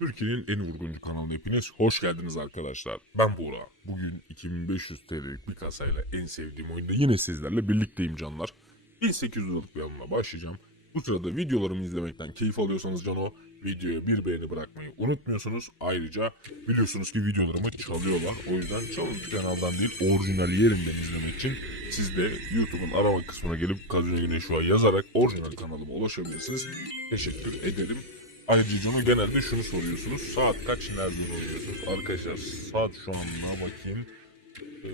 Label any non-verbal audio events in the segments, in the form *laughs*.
Türkiye'nin en vurguncu kanalına hepiniz hoş geldiniz arkadaşlar. Ben Buğra. Bugün 2500 TL'lik bir kasayla en sevdiğim oyunda yine sizlerle birlikteyim canlar. 1800 liralık bir alımla başlayacağım. Bu sırada videolarımı izlemekten keyif alıyorsanız cano videoya bir beğeni bırakmayı unutmuyorsunuz. Ayrıca biliyorsunuz ki videolarımı çalıyorlar. O yüzden çalıntı kanaldan değil orijinal yerimden izlemek için siz de YouTube'un arama kısmına gelip Kazino Güneşu'a yazarak orijinal kanalıma ulaşabilirsiniz. Teşekkür ederim. Ayrıca Cunu genelde şunu soruyorsunuz. Saat kaç nerede oynuyorsunuz? Arkadaşlar saat şu anda bakayım. Ee,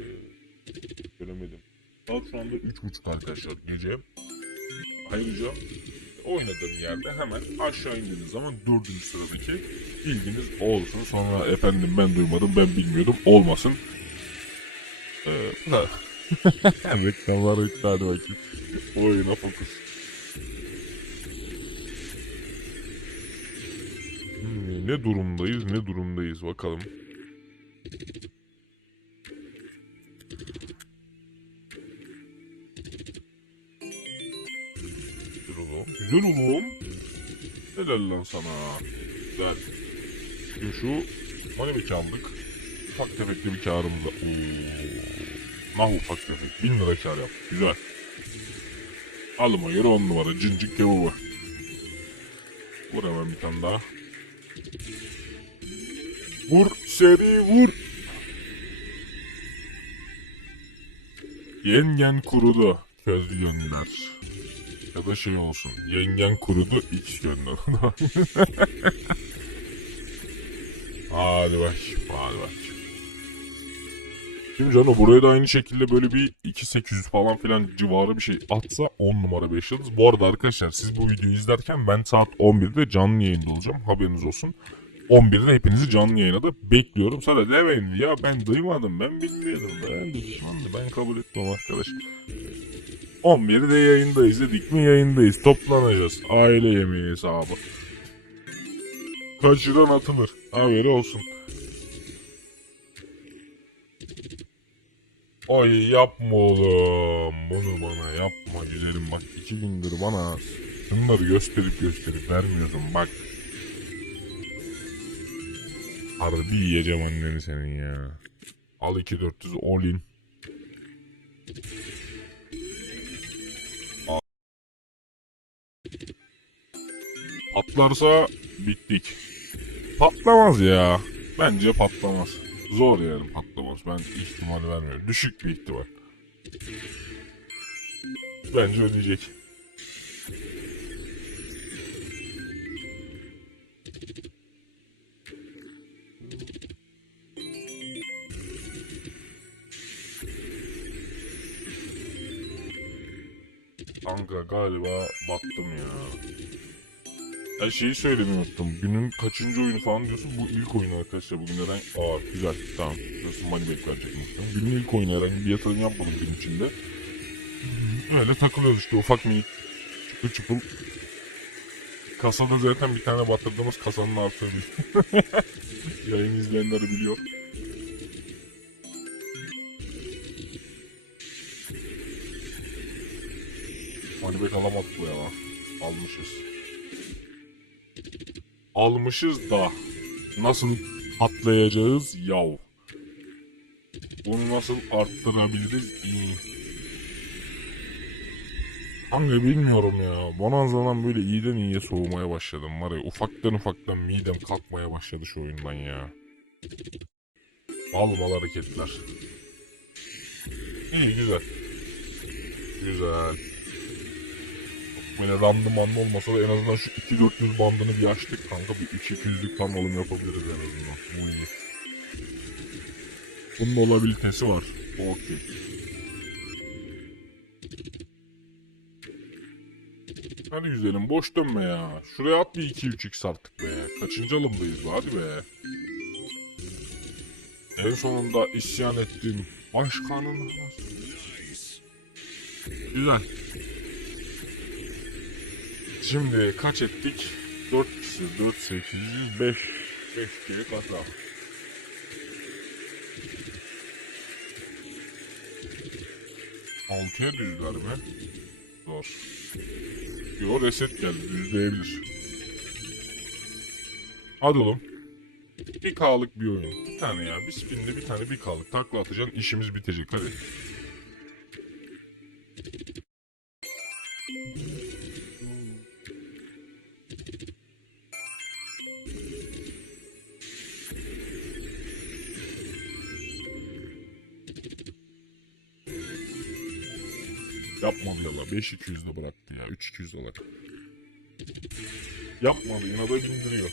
göremedim. Saat şu anda 3.30 arkadaşlar gece. Ayrıca oynadığım yerde hemen aşağı indiğiniz zaman dördüncü sıradaki bilginiz olsun. Sonra efendim ben duymadım ben bilmiyordum olmasın. Ee. *laughs* Reklamlar bitti hadi bakayım. Oyuna fokus. Ne durumdayız ne durumdayız bakalım. Güzel oğlum. Helal lan sana. Güzel. Şimdi şu maneviki aldık. Ufak tefekli bir karımız da. Nah ufak tefek. Bin lira kar yaptık. Güzel. Alıma göre on numara cincik kebabı. Vur hemen bir tane daha. Vur seri vur. Yengen kurudu. Köz gönder. Ya da şey olsun. Yengen kurudu iç gönder. *laughs* hadi bak. Hadi bak. Şimdi Cano buraya da aynı şekilde böyle bir 2800 falan filan civarı bir şey atsa 10 numara 5 yıldız. Bu arada arkadaşlar siz bu videoyu izlerken ben saat 11'de canlı yayında olacağım. Haberiniz olsun. 11'de hepinizi canlı yayına da bekliyorum. Sana demeyin ya ben duymadım ben bilmiyordum. Ben de pişmandı ben kabul etmem arkadaş. 11'de yayındayız dedik mi yayındayız. Toplanacağız. Aile yemeği hesabı. Kaçıran atılır. Haberi olsun. Ay yapma oğlum. Bunu bana yapma güzelim. Bak iki gündür bana şunları gösterip gösterip vermiyorsun. Bak. Harbi yiyeceğim anneni senin ya. Al 2400 all in. Al. Patlarsa bittik. Patlamaz ya. Bence patlamaz. Zor yani patlamaz. Ben ihtimal vermiyorum. Düşük bir ihtimal. Bence ödeyecek. Kanka galiba battım ya. Her şeyi söylemeyi unuttum. Günün kaçıncı oyunu falan diyorsun. Bu ilk oyun arkadaşlar. Bugün herhangi... Aa güzel. Tamam. Burası money back verecek muhtemelen. Günün ilk oyunu herhangi bir yatırım yapmadım gün içinde. Öyle takılıyoruz işte ufak minik. Çıpıl çıpıl. Kasada zaten bir tane batırdığımız kasanın artığı. *laughs* Yayın izleyenleri biliyor. Back alamadık bu ya. Almışız almışız da nasıl patlayacağız yav. Bunu nasıl arttırabiliriz iyi. Kanka bilmiyorum ya. Bonanza'dan böyle iyiden iyiye soğumaya başladım. Var ya ufaktan ufaktan midem kalkmaya başladı şu oyundan ya. Mal mal hareketler. İyi güzel. Güzel. Böyle randımanlı olmasa da en azından şu 2-400 bandını bir açtık kanka. Bir 3-200'lük falan alım yapabiliriz en azından. Bu iyi. Bunun olabilitesi var. Okey. Hadi güzelim boş dönme ya. Şuraya at bir 2-3x artık be. Kaçıncı alımdayız be hadi be. En sonunda isyan ettin. Başkanın. Güzel. Şimdi kaç ettik? 4 kişi, 4 800, 5 5 kere kasa. Altıya düzler mi? Zor. Yo reset geldi düzleyebilir. Hadi oğlum. Bir K'lık bir oyun. Bir tane ya. Bir spinde bir tane bir K'lık. Takla atacaksın işimiz bitecek hadi. Yapmadı yala. 5200 de bıraktı ya. 3200 de bıraktı. Yapmadı. Yine de bindiriyor.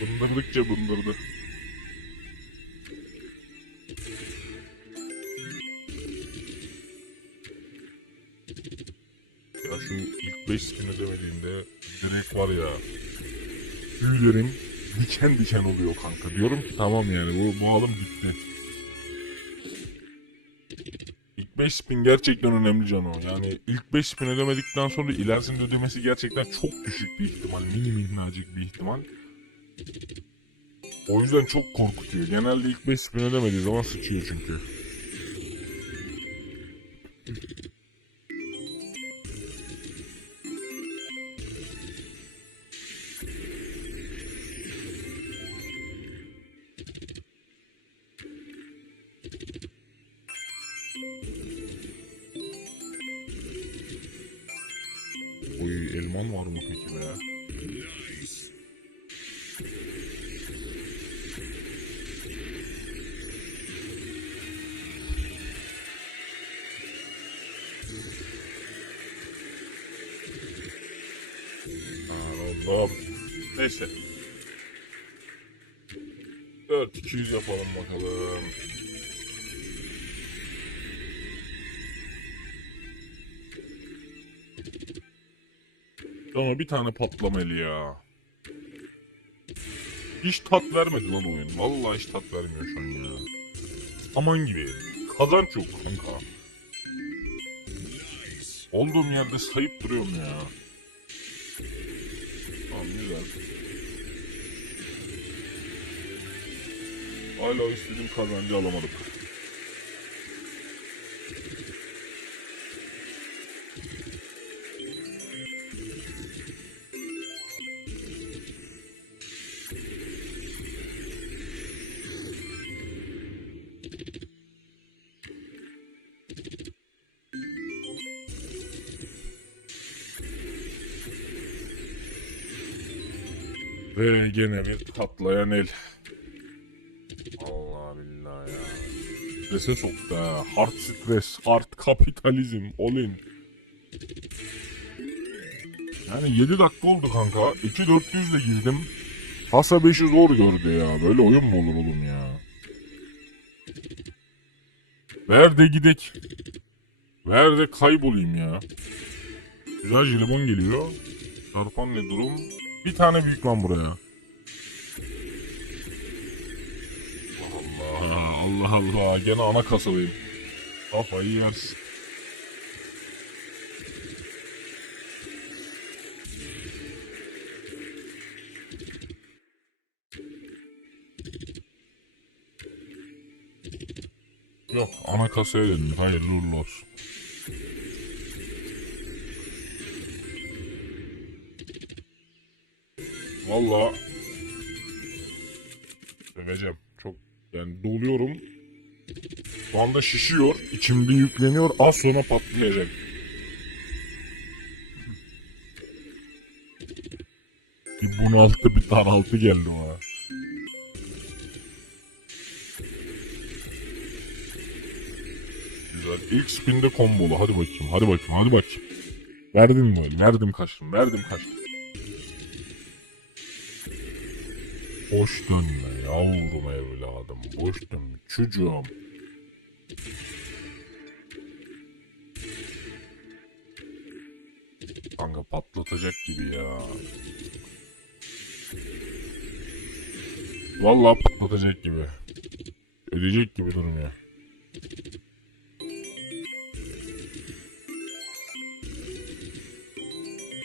Bındırdıkça bındırdı. Ya şu ilk 5 spin ödemediğimde direkt var ya tüylerim diken diken oluyor kanka. Diyorum ki tamam yani bu, bu gitti. İlk 5 spin gerçekten önemli Cano. Yani ilk 5 spin ödemedikten sonra ilerisinde ödemesi gerçekten çok düşük bir ihtimal. Mini minnacık bir ihtimal. O yüzden çok korkutuyor. Genelde ilk 5 spin ödemediği zaman sıçıyor çünkü. Peki be? Allah'ım. Neyse. 4 200 yapalım bakalım. Ama bir tane patlamalı ya. Hiç tat vermedi lan oyun. Vallahi hiç tat vermiyor şu an ya. Aman gibi. Kazanç yok kanka. Olduğum yerde sayıp duruyorum ya. Tamam güzel. Hala istediğim kazancı alamadık. Ve gene bir patlayan el. Allah billahi ya. Strese soktu ha. Hard stres, hard kapitalizm, all in. Yani 7 dakika oldu kanka. 2400 ile girdim. Hasa 5'i zor gördü ya. Böyle oyun mu olur oğlum ya? Ver de gidek. Ver de kaybolayım ya. Güzel jelibon geliyor. Çarpan ne durum? Bir tane büyük lan buraya. Allah Allah Allah gene ana kasadayım. Kafayı yersin. Yok ana kasaya döndüm. Hayırlı uğurlu olsun. Valla Öveceğim. Çok yani doluyorum. Şu anda şişiyor. içimde yükleniyor. Az sonra patlayacak. Bir bunaltı bir daraltı geldi ona. Güzel. İlk spinde kombolu. Hadi bakayım. Hadi bakayım. Hadi bakayım. Verdim mi? Verdim kaçtım. Verdim kaçtım. Boş dönme yavrum evladım. Boş dönme çocuğum. Kanka patlatacak gibi ya. Vallahi patlatacak gibi. Ödeyecek gibi durmuyor.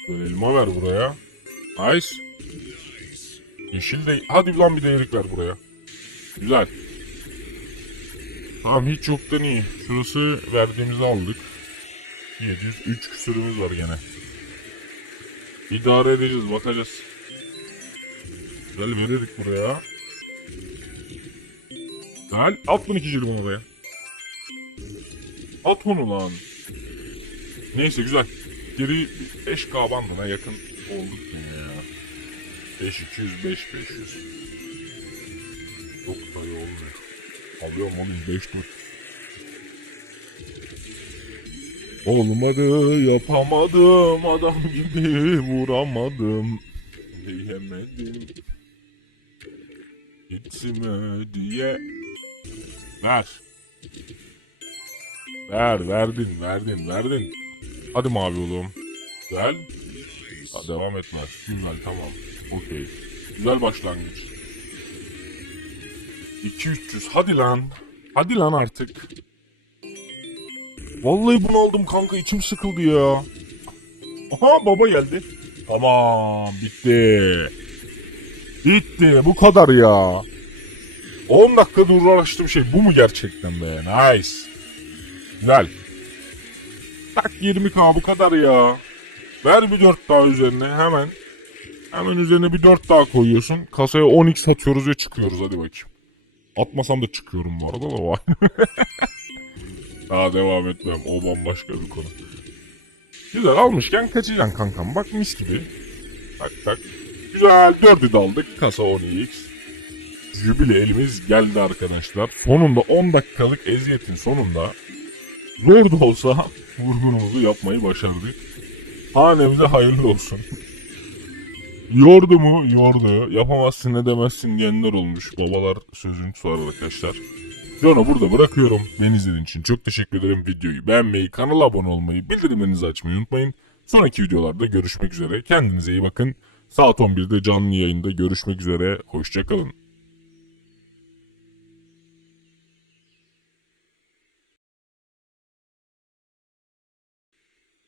Böyle elma ver buraya. Nice. Yeşil de... Hadi lan bir de erik ver buraya. Güzel. Tamam hiç yoktan iyi. Şurası verdiğimizi aldık. 703 küsürümüz var gene. İdare edeceğiz bakacağız. Güzel verirdik buraya. Güzel. At bunu ikinci oraya. At onu lan. Neyse güzel. Geri 5K bandına yakın olduk dünya. 5205 500. Yok dayı olmuyor. Alıyorum oğlum 5 tut. Olmadı yapamadım adam gibi vuramadım. Diyemedim. Gitsime diye. Ver. Ver verdin verdin verdin. Hadi mavi oğlum. Gel. Ha, devam etmez. Güzel tamam. Okey. Güzel başlangıç. 2-300 hadi lan. Hadi lan artık. Vallahi bunu aldım kanka içim sıkıldı ya. Aha baba geldi. Tamam bitti. Bitti bu kadar ya. 10 dakikada uğraştığım şey bu mu gerçekten be? Nice. Güzel. Tak 20k bu kadar ya. Ver bir 4 daha üzerine hemen. Hemen üzerine bir 4 daha koyuyorsun. Kasaya 10x atıyoruz ve çıkıyoruz hadi bakayım. Atmasam da çıkıyorum bu arada da var. *laughs* Daha devam etmem. O bambaşka bir konu. Güzel almışken kaçacaksın kankam. Bak mis gibi. Tak tak. Güzel. Dördü de aldık. Kasa 10x. Jübile elimiz geldi arkadaşlar. Sonunda 10 dakikalık eziyetin sonunda zor da olsa *laughs* vurgunumuzu yapmayı başardık. Hanemize hayırlı olsun. Yordu mu? Yordu. Yapamazsın ne demezsin diyenler olmuş. Babalar sözünü tutar arkadaşlar. Sonra burada bırakıyorum. Beni izlediğiniz için çok teşekkür ederim. Videoyu beğenmeyi, kanala abone olmayı, bildirimlerinizi açmayı unutmayın. Sonraki videolarda görüşmek üzere. Kendinize iyi bakın. Saat 11'de canlı yayında görüşmek üzere. Hoşçakalın.